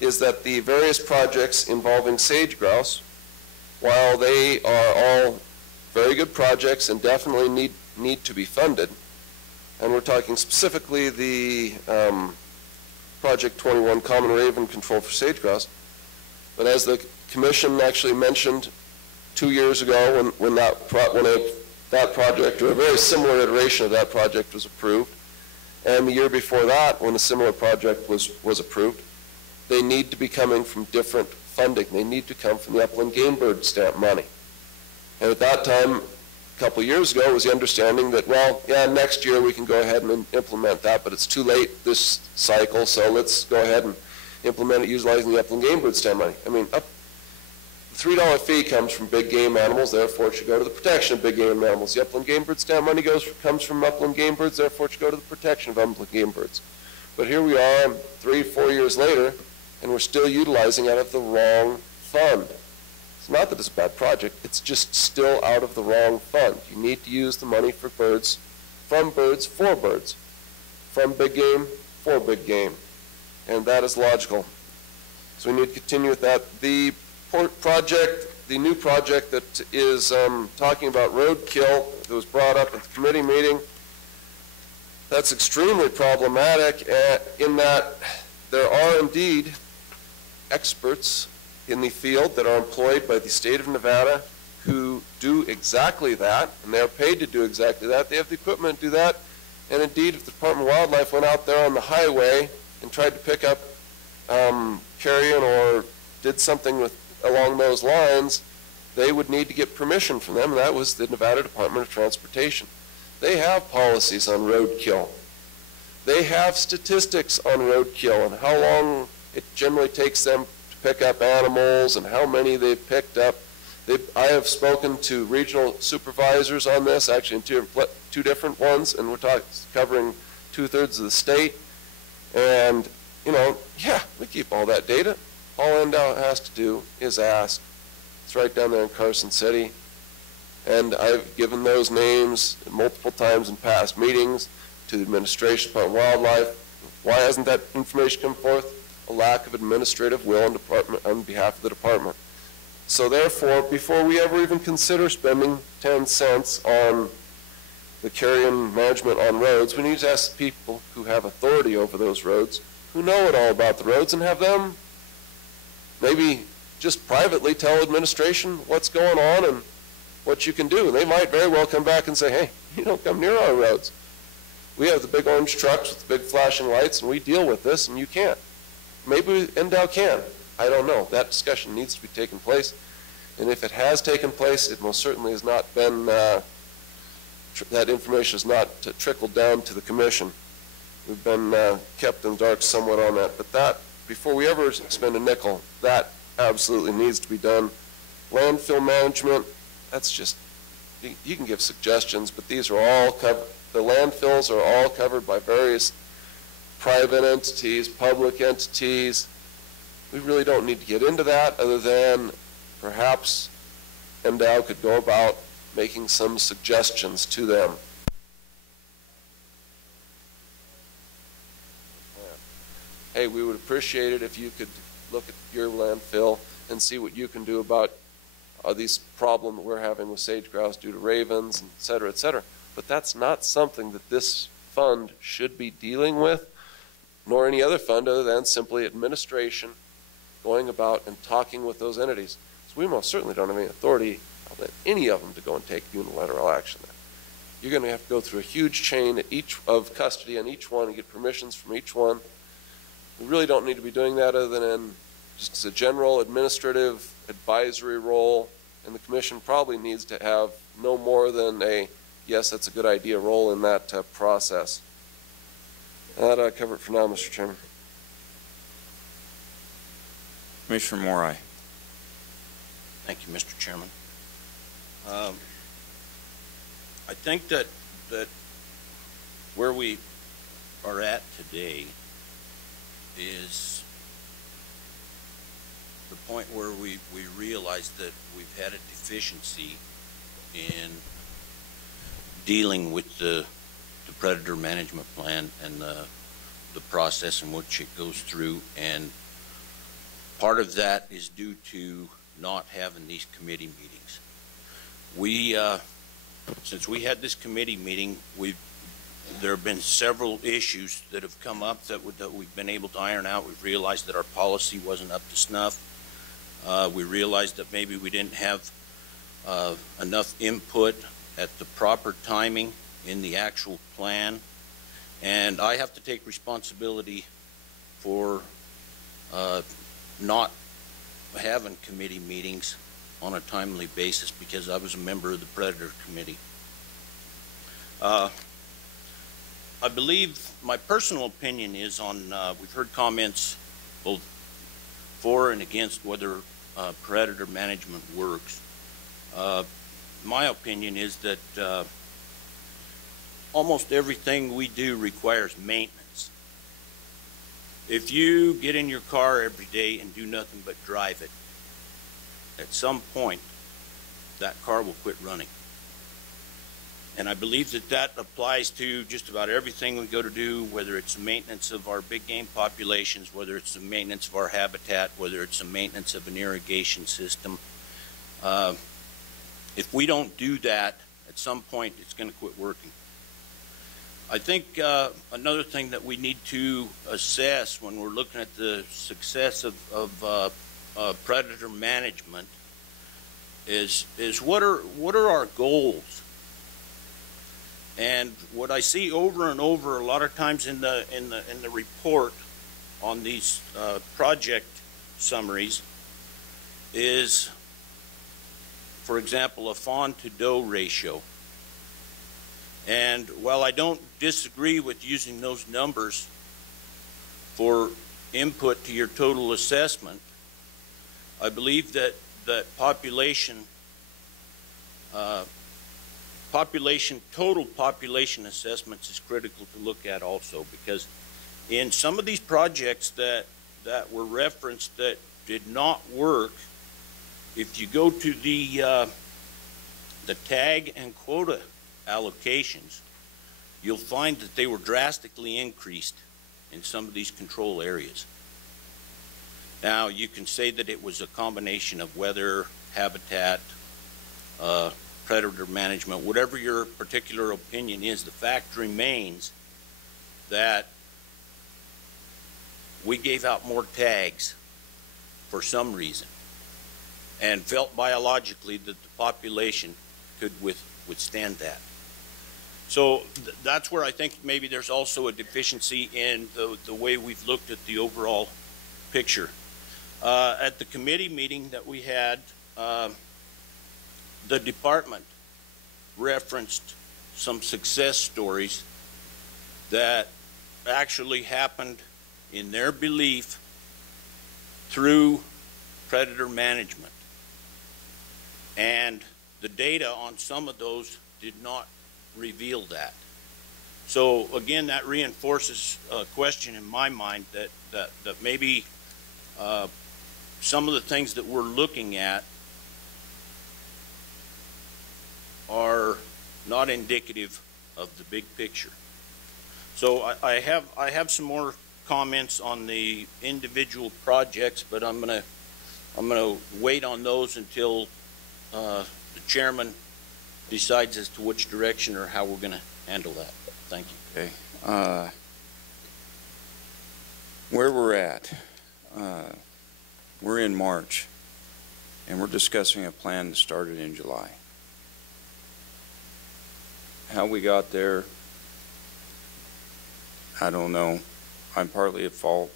is that the various projects involving sage grouse, while they are all very good projects and definitely need to be funded, and we're talking specifically the Project 21 Common Raven Control for Sage Grouse, but as the commission actually mentioned 2 years ago when that project, or a very similar iteration of that project, was approved, and the year before that when a similar project was approved, they need to be coming from different funding. They need to come from the upland game bird stamp money. And at that time, a couple of years ago, was the understanding that, well, yeah, next year we can go ahead and implement that, but it's too late this cycle, so let's go ahead and implement it utilizing the upland game bird stamp money. I mean, the $3 fee comes from big game animals, therefore it should go to the protection of big game animals. The upland game bird stamp money comes from upland game birds, therefore it should go to the protection of upland game birds. But here we are 3 or 4 years later, and we're still utilizing out of the wrong fund. It's not that it's a bad project, it's just still out of the wrong fund. You need to use the money for birds, from birds for birds, from big game for big game, and that is logical. So we need to continue with that. The new project that is talking about roadkill that was brought up at the committee meeting, that's extremely problematic in that there are indeed experts in the field that are employed by the state of Nevada who do exactly that, and they're paid to do exactly that. They have the equipment to do that, and indeed if the Department of Wildlife went out there on the highway and tried to pick up carrion or did something along those lines, they would need to get permission from them, and that was the Nevada Department of Transportation. They have policies on roadkill. They have statistics on roadkill and how long it generally takes them to pick up animals and how many they've picked up. I have spoken to regional supervisors on this, actually in two different ones, and we're covering 2/3 of the state. And, yeah, we keep all that data. All NDOW has to do is ask. It's right down there in Carson City. And I've given those names multiple times in past meetings to the administration, Department of Wildlife. Why hasn't that information come forth? A lack of administrative will on behalf of the department. So therefore, before we ever even consider spending 10 cents on the carrion management on roads, we need to ask the people who have authority over those roads, who know it all about the roads, and have them maybe just privately tell administration what's going on and what you can do. And they might very well come back and say, hey, you don't come near our roads. We have the big orange trucks with the big flashing lights, and we deal with this, and you can't. Maybe NDOW can. I don't know. That discussion needs to be taking place. And if it has taken place, it most certainly has not been, that information has not trickled down to the commission. We've been kept in the dark somewhat on that. But that, before we ever spend a nickel, that absolutely needs to be done. Landfill management, that's just, you can give suggestions, but these are all covered. The landfills are all covered by various private entities, public entities. We really don't need to get into that, other than perhaps NDOW could go about making some suggestions to them. Hey, we would appreciate it if you could look at your landfill and see what you can do about these problems that we're having with sage grouse due to ravens, et cetera, et cetera. But that's not something that this fund should be dealing with, nor any other fund other than simply administration going about and talking with those entities. So we most certainly don't have any authority on any of them to go and take unilateral action. You're going to have to go through a huge chain at of custody on each one and get permissions from each one. We really don't need to be doing that other than just as a general administrative advisory role, and the commission probably needs to have no more than a yes, that's a good idea role in that process. That'll cover it for now, Mr. Chairman. Commissioner Moore, aye. Thank you, Mr. Chairman. I think that where we are at today is the point where we realize that we've had a deficiency in dealing with the predator management plan and the process in which it goes through, and part of that is due to not having these committee meetings. We since we had this committee meeting, there have been several issues that have come up that we've been able to iron out. We've realized that our policy wasn't up to snuff. We realized that maybe we didn't have enough input at the proper timing in the actual plan. And I have to take responsibility for not having committee meetings on a timely basis because I was a member of the Predator Committee. I believe my personal opinion is on, we've heard comments both for and against whether predator management works. My opinion is that almost everything we do requires maintenance. If you get in your car every day and do nothing but drive it, at some point that car will quit running. And I believe that that applies to just about everything we go to do, whether it's the maintenance of our big game populations, whether it's the maintenance of our habitat, whether it's the maintenance of an irrigation system. If we don't do that, at some point it's going to quit working. I think another thing that we need to assess when we're looking at the success of predator management is what are our goals? And what I see over and over a lot of times in the report on these project summaries is, for example, a fawn to doe ratio. And while I don't disagree with using those numbers for input to your total assessment, I believe that total population assessments is critical to look at also, because in some of these projects that were referenced that did not work, if you go to the tag and quota allocations, you'll find that they were drastically increased in some of these control areas. Now, you can say that it was a combination of weather, habitat, predator management, whatever your particular opinion is. The fact remains that we gave out more tags for some reason and felt biologically that the population could withstand that. So that's where I think maybe there's also a deficiency in the way we've looked at the overall picture. At the committee meeting that we had, the department referenced some success stories that actually happened in their belief through predator management. And the data on some of those did not reveal that. So again, that reinforces a question in my mind that maybe some of the things that we're looking at are not indicative of the big picture. So I have some more comments on the individual projects, but I'm gonna wait on those until the chairman decides as to which direction or how we're gonna handle that. Thank you. Okay. Where we're at, we're in March, and we're discussing a plan that started in July. How we got there, I don't know. I'm partly at fault.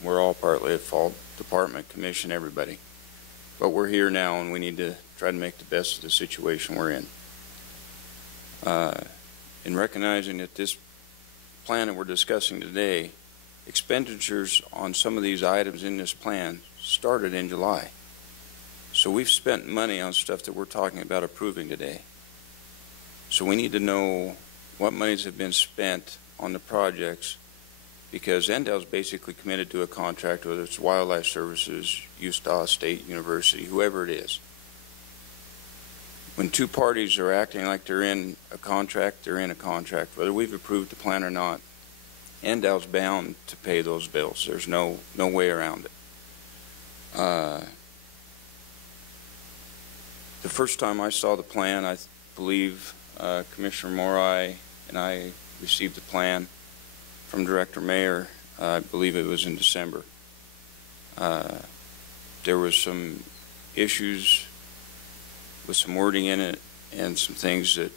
We're all partly at fault. Department, commission, everybody. But we're here now, and we need to try to make the best of the situation we're in. In recognizing that this plan that we're discussing today, expenditures on some of these items in this plan started in July. So we've spent money on stuff that we're talking about approving today. So we need to know what monies have been spent on the projects, because NDOW's basically committed to a contract, whether it's Wildlife Services, Utah State University, whoever it is. When two parties are acting like they're in a contract, they're in a contract. Whether we've approved the plan or not, NDOW's bound to pay those bills. There's no way around it. The first time I saw the plan, I believe Commissioner Morai and I received the plan from Director Mayer. I believe it was in December. There was some issues with some wording in it and some things that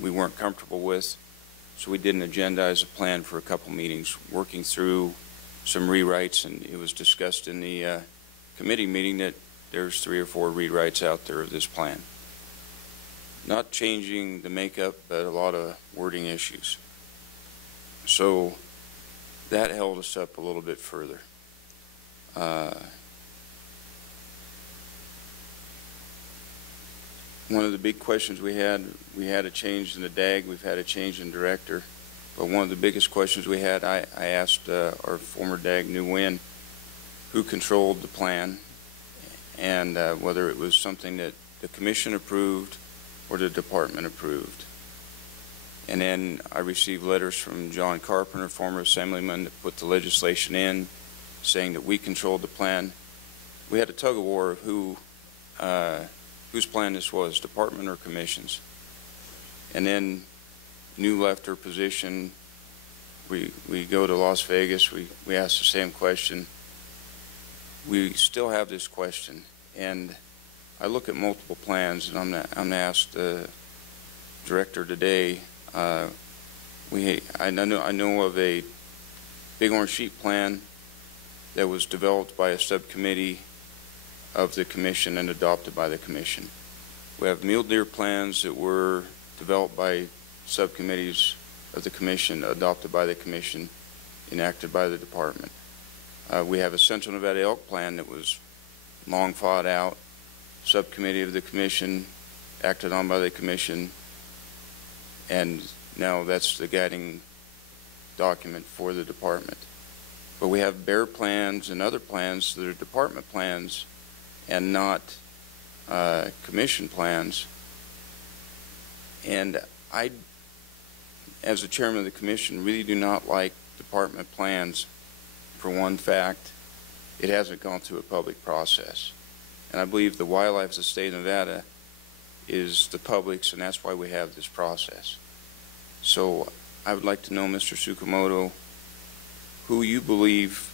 we weren't comfortable with. So we didn't agendize a plan for a couple meetings, working through some rewrites, and it was discussed in the committee meeting that there's 3 or 4 rewrites out there of this plan. Not changing the makeup, but a lot of wording issues. So that held us up a little bit further. One of the big questions we had a change in the DAG, we've had a change in director, but one of the biggest questions we had, I asked our former DAG, New Win, who controlled the plan, and whether it was something that the commission approved or the department approved. And then I received letters from John Carpenter, former assemblyman, that put the legislation in, saying that we controlled the plan. We had a tug of war of whose plan this was, department or commission's. And then New left her position. We go to Las Vegas. We ask the same question. We still have this question, and I look at multiple plans, and I'm gonna ask the director today. I know of a bighorn sheep plan that was developed by a subcommittee of the commission and adopted by the commission. We have mule deer plans that were developed by subcommittees of the commission, adopted by the commission, enacted by the department. We have a Central Nevada elk plan that was long fought out, subcommittee of the commission, acted on by the commission, and now that's the guiding document for the department. But we have bear plans and other plans that are department plans and not commission plans. And I, as the chairman of the commission, really do not like department plans for one fact: it hasn't gone through a public process. And I believe the wildlife of the state of Nevada is the public's, and that's why we have this process. So I would like to know, Mr. Tsukamoto, who you believe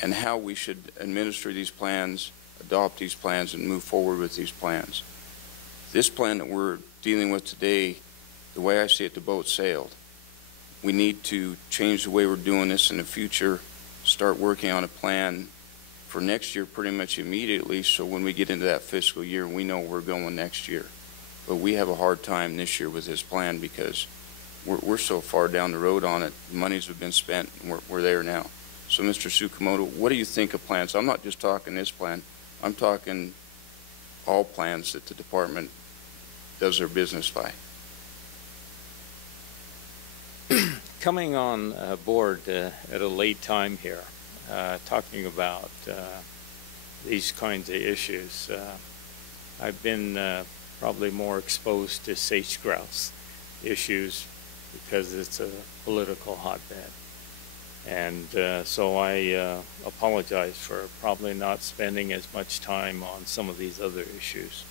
and how we should administer these plans, adopt these plans, and move forward with these plans. This plan that we're dealing with today, the way I see it, the boat sailed. We need to change the way we're doing this in the future, start working on a plan for next year pretty much immediately, so when we get into that fiscal year, we know we're going next year. But we have a hard time this year with this plan because we're so far down the road on it. Monies have been spent, and we're there now. So, Mr. Tsukamoto, what do you think of plans? I'm not just talking this plan. I'm talking all plans that the department does their business by. Coming on board at a late time here, talking about these kinds of issues, I've been probably more exposed to sage grouse issues because it's a political hotbed. And so I apologize for probably not spending as much time on some of these other issues.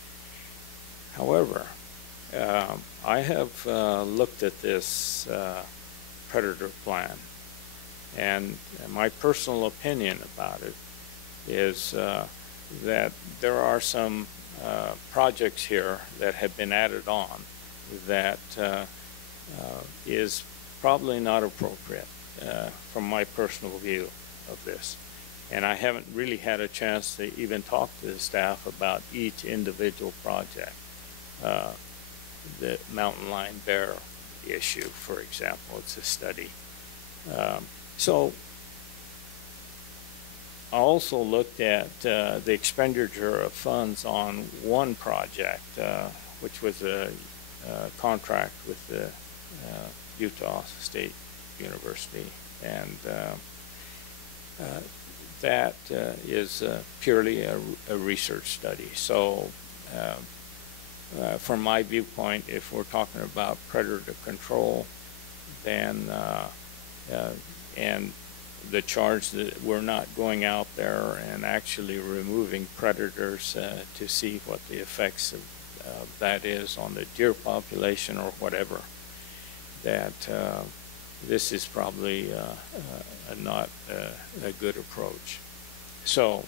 However, I have looked at this predator plan, and my personal opinion about it is that there are some projects here that have been added on that is probably not appropriate from my personal view of this. And I haven't really had a chance to even talk to the staff about each individual project. The mountain lion bear issue, for example, it's a study. So I also looked at the expenditure of funds on one project, which was a contract with the Utah State University, and that is purely a research study. So from my viewpoint, if we're talking about predator control, then and the charge that we're not going out there and actually removing predators to see what the effects of that is on the deer population or whatever, that this is probably not a good approach. So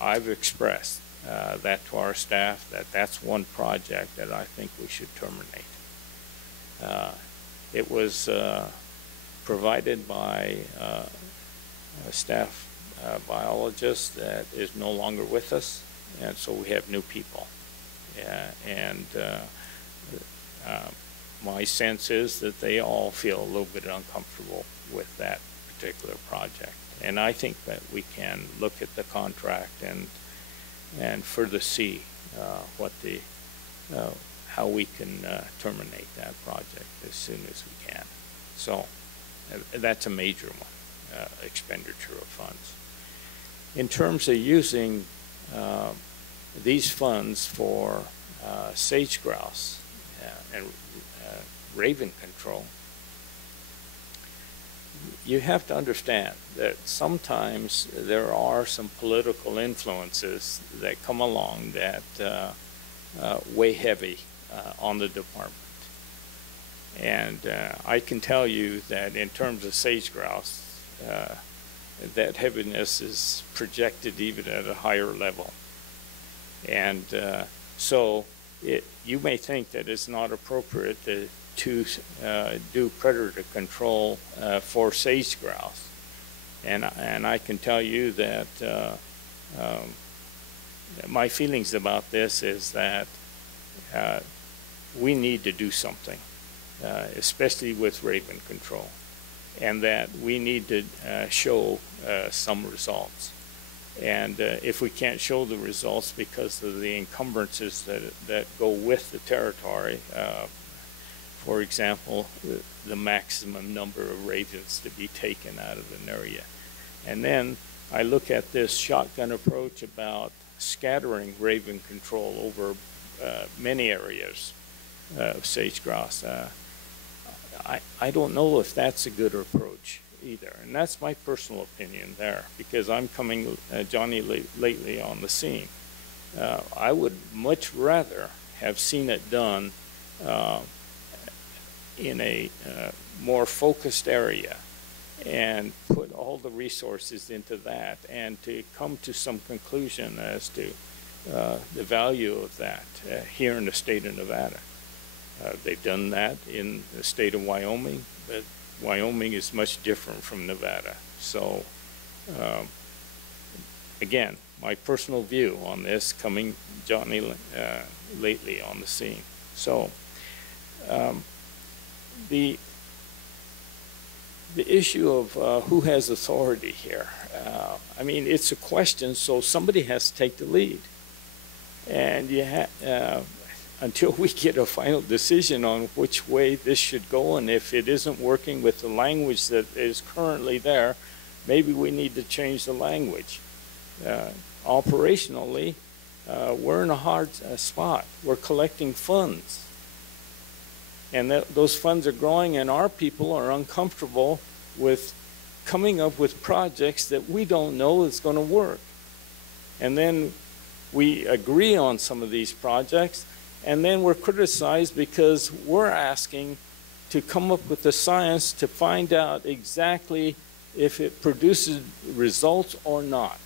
I've expressed that to our staff, that that's one project that I think we should terminate. It was provided by a staff biologist that is no longer with us, and so we have new people. My sense is that they all feel a little bit uncomfortable with that particular project. And I think that we can look at the contract and further see what the how we can terminate that project as soon as we can. So that's a major one, expenditure of funds. In terms of using these funds for sage grouse and raven control, you have to understand that sometimes there are some political influences that come along that weigh heavy on the department. And I can tell you that in terms of sage grouse, that heaviness is projected even at a higher level. And so you may think that it's not appropriate to do predator control for sage grouse. And I can tell you that my feelings about this is that we need to do something, especially with raven control, and that we need to show some results. And if we can't show the results because of the encumbrances that go with the territory, for example, the maximum number of ravens to be taken out of an area. And then I look at this shotgun approach about scattering raven control over many areas of sage grouse. I don't know if that's a good approach either. And that's my personal opinion there, because I'm coming Johnny lately on the scene. I would much rather have seen it done in a more focused area and put all the resources into that and to come to some conclusion as to the value of that here in the state of Nevada. They've done that in the state of Wyoming, but Wyoming is much different from Nevada. So again, my personal view on this, coming Johnny lately on the scene. So the issue of who has authority here, I mean, it's a question, so somebody has to take the lead. And until we get a final decision on which way this should go, and if it isn't working with the language that is currently there, maybe we need to change the language. Operationally, we're in a hard spot. We're collecting funds. And those funds are growing, and our people are uncomfortable with coming up with projects that we don't know is going to work. And then we agree on some of these projects, and then we're criticized because we're asking to come up with the science to find out exactly if it produces results or not.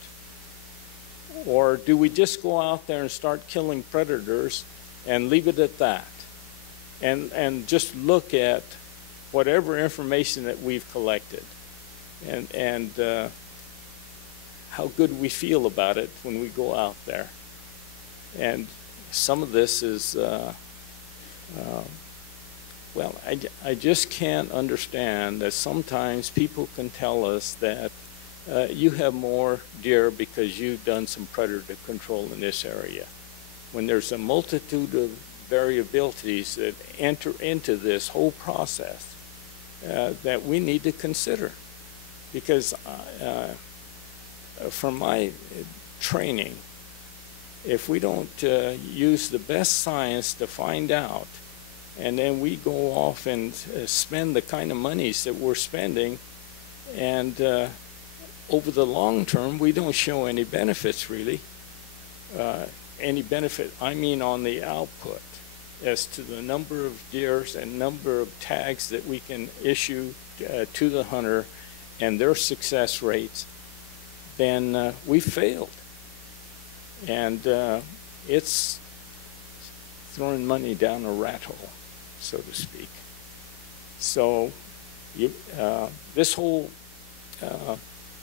Or do we just go out there and start killing predators and leave it at that? And just look at whatever information that we've collected and how good we feel about it when we go out there. And some of this is, well, I just can't understand that sometimes people can tell us that you have more deer because you've done some predator control in this area. When there's a multitude of variabilities that enter into this whole process that we need to consider. Because from my training, if we don't use the best science to find out, and then we go off and spend the kind of monies that we're spending, and over the long term, we don't show any benefits really. Any benefit, I mean on the output, as to the number of deers and number of tags that we can issue to the hunter and their success rates, then we failed. And it's throwing money down a rat hole, so to speak. So this whole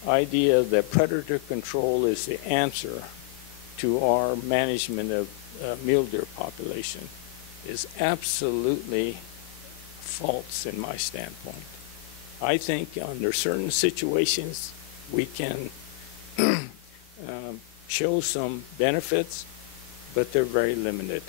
idea that predator control is the answer to our management of mule deer population is absolutely false in my standpoint. I think under certain situations we can show some benefits, but they're very limited.